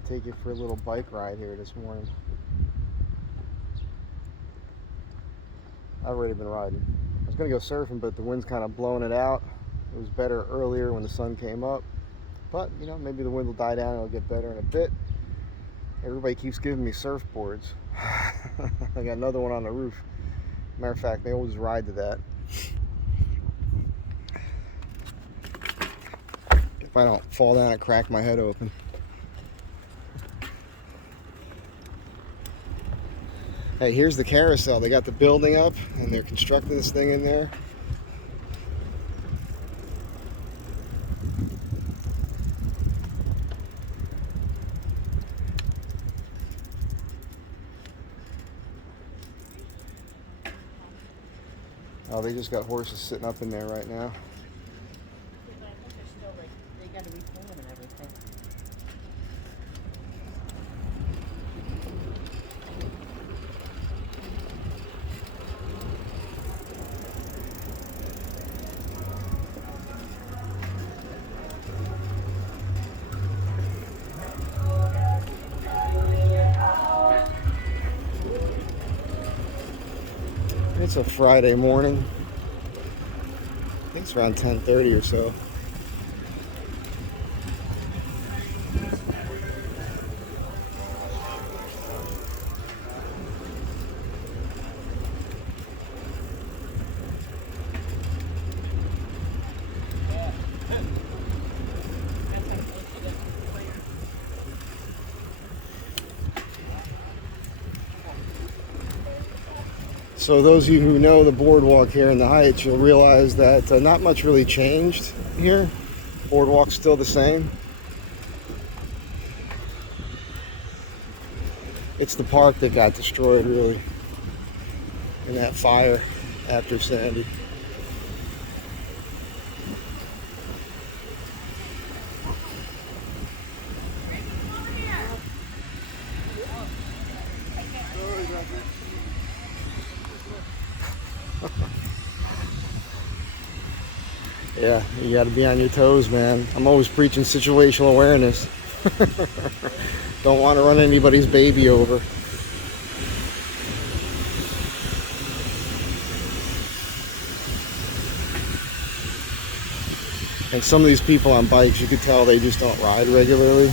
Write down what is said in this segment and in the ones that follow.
going to take you for a little bike ride here this morning. I've already been riding. I was going to go surfing, but the wind's kind of blowing it out. It was better earlier when the sun came up. But, you know, maybe the wind will die down and it'll get better in a bit. Everybody keeps giving me surfboards. I got another one on the roof. Matter of fact, they always ride to that. If I don't fall down and crack my head open. Hey, here's the carousel. They got the building up and they're constructing this thing in there. Oh, they just got horses sitting up in there right now. They got to reform and everything. It's a Friday morning. I think it's around 10:30 or so. So those of you who know the boardwalk here in the Heights, you'll realize that not much really changed here. Boardwalk's still the same. It's the park that got destroyed, really, in that fire after Sandy. Yeah, you got to be on your toes, man. I'm always preaching situational awareness. Don't want to run anybody's baby over. And some of these people on bikes, you could tell they just don't ride regularly.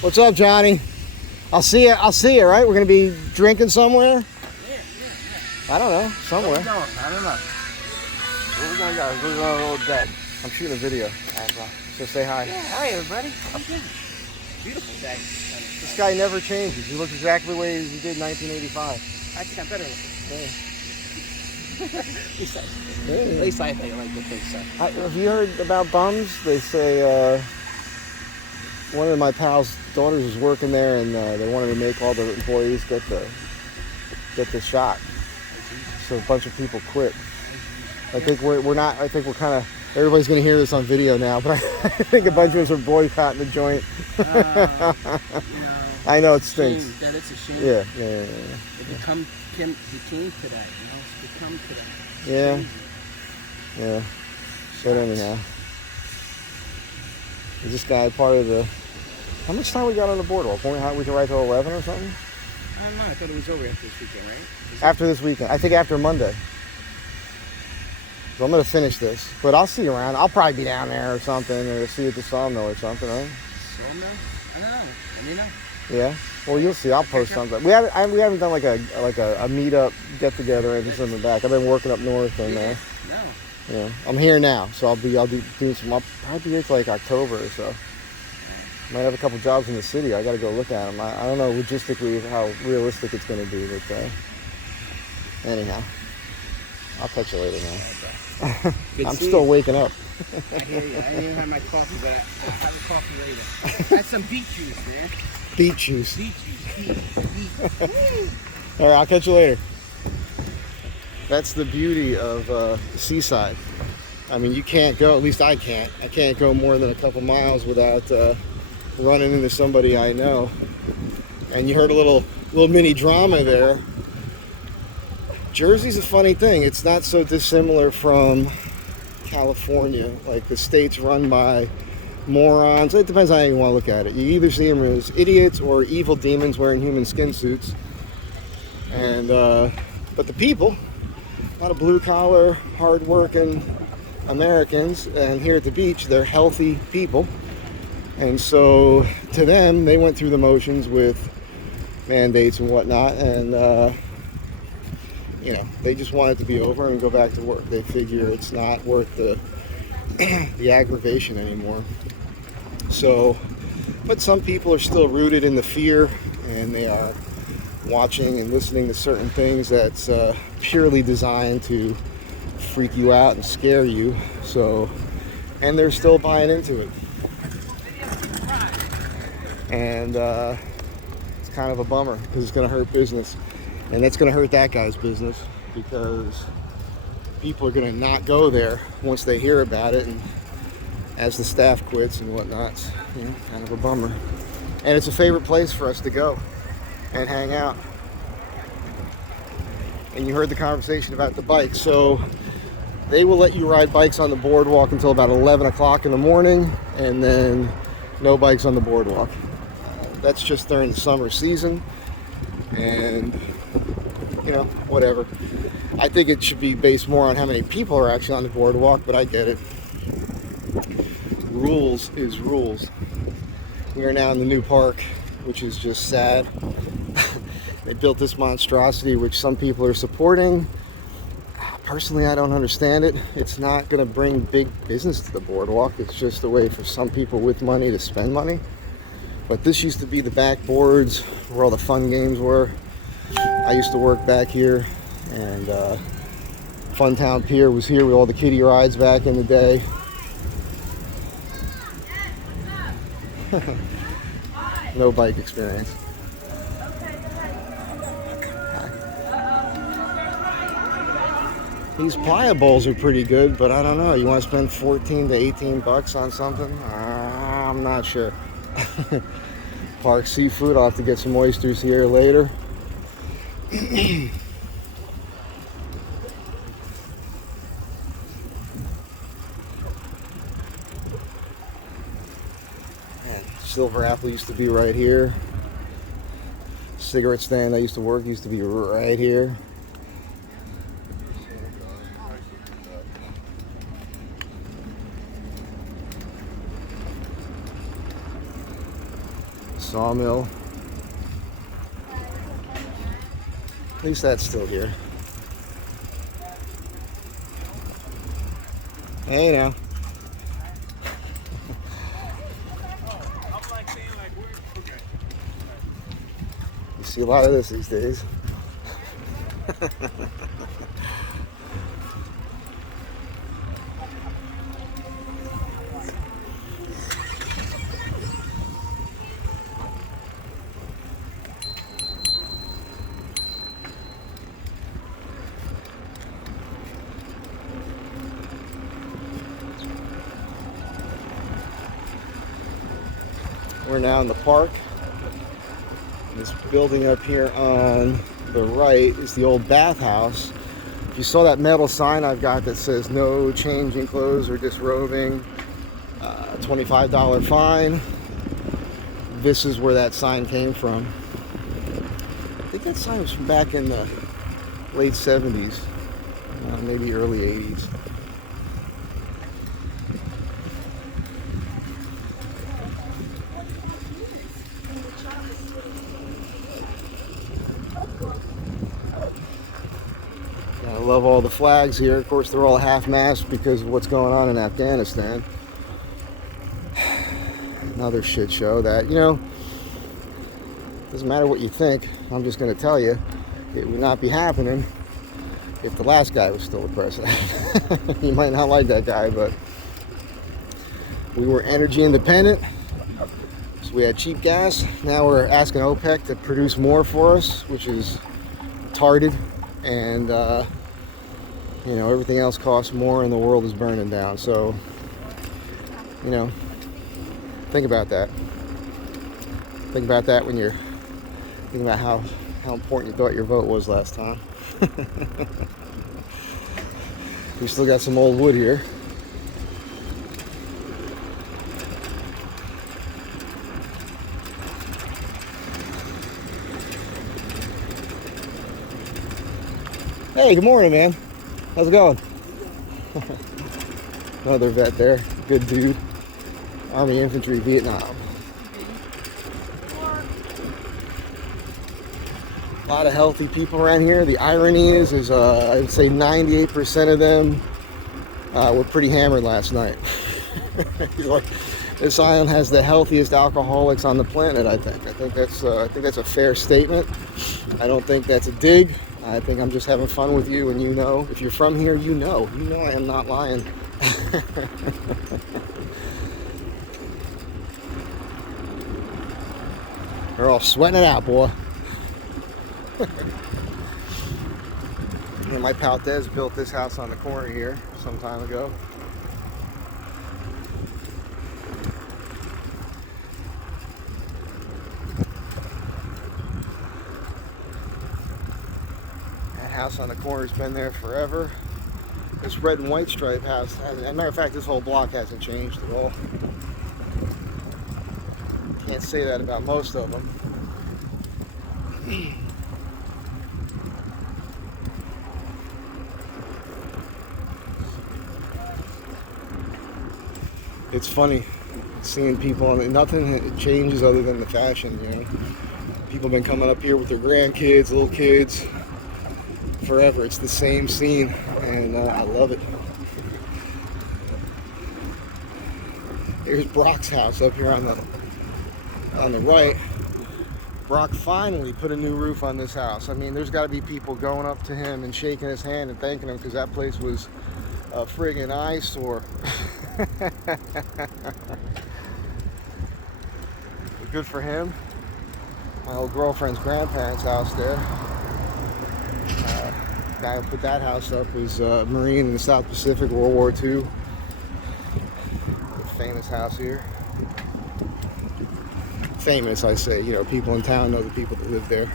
What's up, Johnny? I'll see you, right? We're gonna be drinking somewhere? Yeah. I don't know, somewhere. Where we going? I don't know. Where we gonna go? We're going a little dead. I'm shooting a video. Alright, bro. So say hi. Yeah, hi everybody. How you doing? Beautiful day. This guy never changes. He looks exactly the way he did in 1985. I think I'm better looking. Yeah. At least I think like the thing so. Have you heard about bums? They say one of my pal's daughters was working there, and they wanted to make all the employees get the shot. So a bunch of people quit. I think we're not. I think we're kind of. Everybody's going to hear this on video now, but I think a bunch of us are boycotting the joint. I know it stinks. That it's a shame. Yeah. It became to that, you know. It's become to that. Yeah. But anyhow, is this guy part of the? How much time we got on the boardwalk? We can ride till 11 or something? I don't know. I thought it was over after this weekend, right? After this weekend. I think after Monday. So I'm going to finish this. But I'll see you around. I'll probably be down there or something, or see you at the sawmill or something, right? Sawmill? I don't know. Let me know. Yeah? Well, you'll see. I'll post something. We haven't done like a meet-up, get-together, or anything in the back. I've been working up north, and No. you know, I'm here now, so I'll be doing some. I'll probably be here till like October or so. Might have a couple jobs in the city. I got to go look at them. I don't know logistically how realistic it's going to be, but anyhow, I'll catch you later, man. I'm still waking up. I hear you. I didn't even have my coffee, but I'll have a coffee later. I had some beet juice, man. Beet juice. Beet juice. Beet. All right, I'll catch you later. That's the beauty of Seaside. I mean, you can't go, at least I can't go more than a couple miles without running into somebody I know. And you heard a little mini drama there. Jersey's a funny thing. It's not so dissimilar from California. Like, the state's run by morons. It depends on how you want to look at it. You either see them as idiots or evil demons wearing human skin suits. And but the people, a lot of blue-collar, hard-working Americans, and here at the beach, they're healthy people. And so, to them, they went through the motions with mandates and whatnot, and they just want it to be over and go back to work. They figure it's not worth the the aggravation anymore. So, but some people are still rooted in the fear, and they are watching and listening to certain things that's purely designed to freak you out and scare you. So, and they're still buying into it. And it's kind of a bummer because it's going to hurt business. And that's going to hurt that guy's business because people are going to not go there once they hear about it, and as the staff quits and whatnot. It's, kind of a bummer. And it's a favorite place for us to go and hang out. And you heard the conversation about the bikes. So they will let you ride bikes on the boardwalk until about 11 o'clock in the morning, and then no bikes on the boardwalk. That's just during the summer season. And whatever. I think it should be based more on how many people are actually on the boardwalk, but I get it. Rules is rules. We are now in the new park, which is just sad. They built this monstrosity, which some people are supporting. Personally, I don't understand it. It's not going to bring big business to the boardwalk. It's just a way for some people with money to spend money. But this used to be the backboards where all the fun games were. I used to work back here, and Funtown Pier was here with all the kiddie rides back in the day. No bike experience. These playa bowls are pretty good, but I don't know. You want to spend 14 to 18 bucks on something? I'm not sure. Park seafood. I'll have to get some oysters here later. Man, Silver Apple used to be right here. Cigarette stand I used to work used to be right here. Sawmill. At least that's still here. Hey now. You see a lot of this these days. We're now in the park. This building up here on the right is the old bathhouse. If you saw that metal sign I've got that says no changing clothes or disrobing, $25 fine. This is where that sign came from. I think that sign was from back in the late 70s, maybe early 80s. I love all the flags here. Of course, they're all half-mast because of what's going on in Afghanistan. Another shit show that, doesn't matter what you think. I'm just going to tell you, it would not be happening if the last guy was still the president. You might not like that guy, but we were energy independent. So we had cheap gas. Now we're asking OPEC to produce more for us, which is retarded. And everything else costs more and the world is burning down. So, think about that. Think about that when you're thinking about how important you thought your vote was last time. We still got some old wood here. Hey, good morning, man. How's it going? Another vet there. Good dude. Army Infantry, Vietnam. A lot of healthy people around here. The irony is I'd say 98% of them were pretty hammered last night. He's like, this island has the healthiest alcoholics on the planet. I think that's a fair statement. I don't think that's a dig. I think I'm just having fun with you, and you know, if you're from here, you know I am not lying. They're all sweating it out, boy. And my pal Des built this house on the corner here some time ago. That house on the corner's been there forever. This red and white stripe house, as a matter of fact, this whole block hasn't changed at all. Can't say that about most of them. It's funny seeing people, and nothing changes other than the fashion, you know. People have been coming up here with their grandkids, little kids, forever. It's the same scene, and I love it. Here's Brock's house up here on the right. Brock finally put a new roof on this house. I mean, there's got to be people going up to him and shaking his hand and thanking him, because that place was a friggin' eyesore. Good for him. My old girlfriend's grandparents' house there. The guy who put that house up was a Marine in the South Pacific, World War II. Famous house here. Famous, I say. You know, people in town know the people that live there.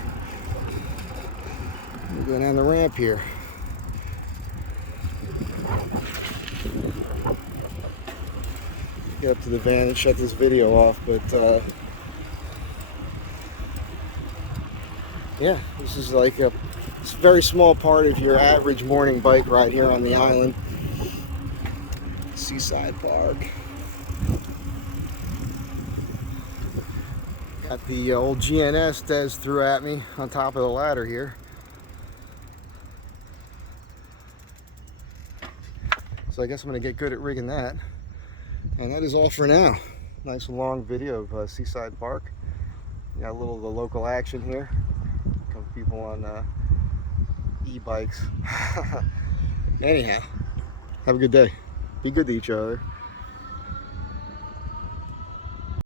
We're going down the ramp here. Get up to the van and shut this video off, but yeah, this is like a very small part of your average morning bike ride here on the island. Seaside Park. Got the old GNS Des threw at me on top of the ladder here. So I guess I'm going to get good at rigging that. And that is all for now. Nice long video of Seaside Park. Got a little of the local action here. A couple people on e-bikes. Anyhow, have a good day. Be good to each other.